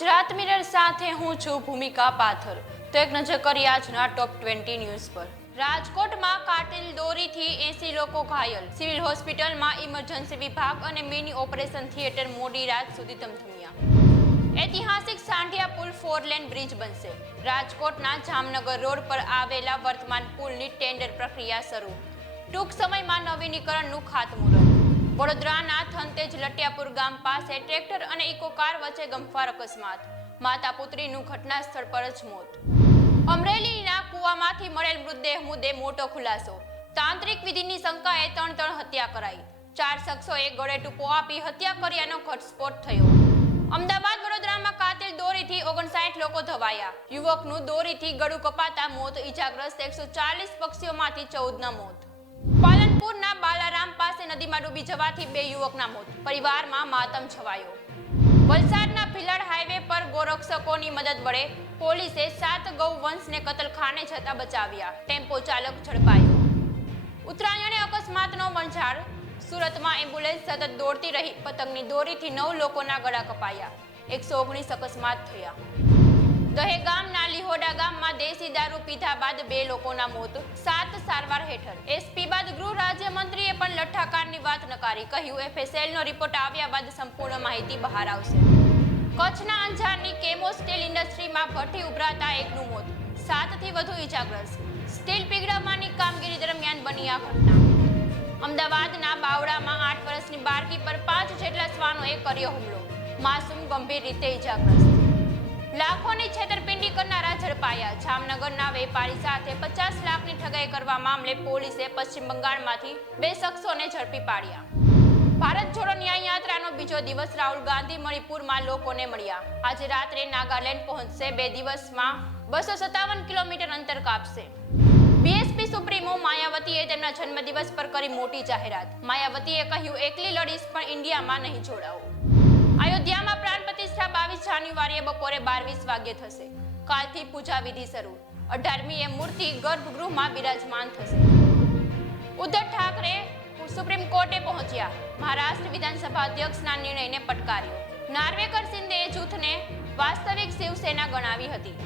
Gujarat mirror સાથે હું છું ભૂમિકા પાથર। તો એક નજર કરી આજના ટોપ 20 ન્યૂઝ પર। રાજકોટમાં કાટેલ દોરીથી 80 લોકો ઘાયલ, સિવિલ હોસ્પિટલમાં ઇમરજન્સી વિભાગ અને મિની ઓપરેશન થિયેટર મોડી રાત સુધી ધમધમ્યા। ઐતિહાસિક સાંઢિયા પુલ 4 લેન બ્રિજ બનશે। રાજકોટના જામનગર રોડ પર આવેલા વર્તમાન પુલની ટેન્ડર પ્રક્રિયા શરૂ, ટૂંક સમયમાં નવીનીકરણનું ખાતમુહૂર્ત। વડોદરાના થંતેજ લટિયાપુર ગામ પાસે ટ્રેક્ટર અને ઇકો કાર વચ્ચે ગમખ્વાર અકસ્માત, માતા પુત્રીનું ઘટના સ્થળ પર જ મોત। અમરેલીના કુવામાંથી મળેલ મૃતદેહ મુદ્દે મોટો ખુલાસો, તાંત્રિક વિધિની શંકાએ 3 હત્યા કરાઈ, 4 શખ્સોએ ગળે ટૂંપો આપી હત્યા કર્યાનો ઘટસ્ફોટ થયો। અમદાવાદ વડોદરામાં કાતેલ દોરીથી 59 લોકો ધવાયા, યુવકનું દોરીથી ગળું કપાતા મોત, ઈજાગ્રસ્ત 140 પક્ષીઓમાંથી 14ના મોત। પાલનપુરના બાલારામ પાસે નદીમાં ડૂબી જવાથી 2 યુવકના મોત, પરિવારમાં માતમ છવાયો। વલસાડના ભિલાડ હાઈવે પર ગોરક્ષકોની મદદ વડે પોલીસે 7 ગૌવંશને કતલખાને જતા બચાવ્યા, ટેમ્પો ચાલક ઝડપાયો। ઉત્તરાયણે અકસ્માતનો વણઝાર, સુરતમાં એમ્બ્યુલન્સ સતત દોડતી રહી, પતંગની દોરીથી 9 લોકોના ગળા કપાયા, 119 અકસ્માત થયા। દહેગામના લીહોડા ગામમાં દેશી દારૂ પીધા બાદ 2 લોકોના મોત, 7 સારવાર હેઠળ। એસપી બાદ ગૃહ રાજ્યમંત્રીએ પણ લઠ્ઠાકાંડની વાત નકારી, કહ્યું એફએસએલનો રિપોર્ટ આવ્યા બાદ સંપૂર્ણ માહિતી બહાર આવશે। કચ્છના અંજારની કેમો સ્ટીલ ઇન્ડસ્ટ્રીમાં ભઠ્ઠી ઉભરાતા 1નું મોત, 7થી વધુ ઈજાગ્રસ્ત, સ્ટીલ પીગળાવવાની કામગીરી દરમિયાન બની આ ઘટના। અમદાવાદના બાવળામાં 8 વર્ષની બાળકી પર 5 જેટલા શ્વાનોએ કર્યો હુમલો, માસૂમ ગંભીર રીતે ઈજાગ્રસ્ત। લાખોની છેતરપિંડી કરનારા ઝડપાયા, જામનગરના વેપારી સાથે 50 લાખની ઠગાઈ કરવા મામલે પોલીસે પશ્ચિમ બંગાળમાંથી 2 શખ્સોને ઝડપી પાડ્યા। ભારત જોડો ન્યાય યાત્રાનો બીજો દિવસ, રાહુલ ગાંધી મણિપુરમાં લોકોને મળ્યા, આજે રાત્રે નાગાલેન્ડ પહોંચશે, 2 દિવસમાં 257 કિલોમીટર અંતર કાપશે। બીએસપી સુપ્રીમો માયાવતીએ તેમના જન્મદિવસ પર કરી મોટી જાહેરાત, માયાવતીએ કહ્યું એકલી લડીશ પણ ઇન્ડિયામાં નહીં જોડાવું। અયોધ્યામાં પ્રાણ પ્રતિષ્ઠા 22 જાન્યુઆરીએ બપોરે 12:20 વાગ્યે થશે, કાલથી પૂજા વિધિ શરૂ, 18મીએ મૂર્તિ ગર્ભગૃહમાં બિરાજમાન થશે। ઉદ્ધવ ઠાકરે સુપ્રીમ કોર્ટે પહોંચ્યા, મહારાષ્ટ્ર વિધાનસભા અધ્યક્ષના નિર્ણયને પડકાર્યો, નાર્વેકર શિંદેએ જૂથને વાસ્તવિક શિવસેના ગણાવી હતી।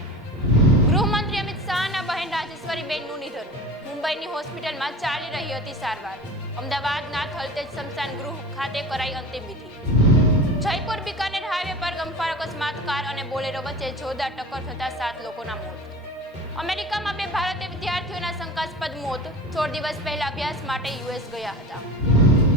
ગૃહમંત્રી અમિત શાહના બહેન રાજેશ્વરીબેનનું નિધન, મુંબઈની હોસ્પિટલમાં ચાલી રહી હતી સારવાર, અમદાવાદના થલતેજ સ્મશાન ગૃહ ખાતે કરાઈ અંતિમ વિધિ। જયપુર બીકાનેર હાઈવે પર ગમખ્વાર અકસ્માત, કાર અને બોલેરો વચ્ચે જોરદાર ટક્કર થતા 7 લોકોના મોત। અમેરિકામાં 2 ભારતીય વિદ્યાર્થીઓના શંકાસ્પદ મોત, 16 દિવસ પહેલા અભ્યાસ માટે યુએસ ગયા હતા।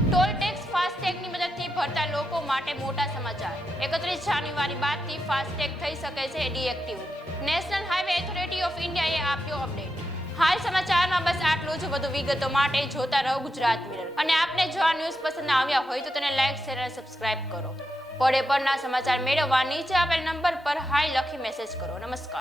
ટોલ ટેક્સ ફાસ્ટેગની મદદથી ભરતા લોકો માટે મોટા સમાચાર, 31 જાન્યુઆરી બાદથી ફાસ્ટેગ થઈ શકે છે deactivate, national highway authority of ઇન્ડિયાએ આપ્યો અપડેટ। હાલ સમાચારમાં બસ આટલું જ, વધુ વિગતો માટે જોતા રહો ગુજરાત મિરર, અને આપને જો આ ન્યૂઝ પસંદ આવ્યા હોય તો તેને લાઈક, શેર અને સબસ્ક્રાઇબ કરો। પડે પરના સમાચાર મેળવવા નીચે આપેલ નંબર પર હાઈ લખી મેસેજ કરો। નમસ્કાર।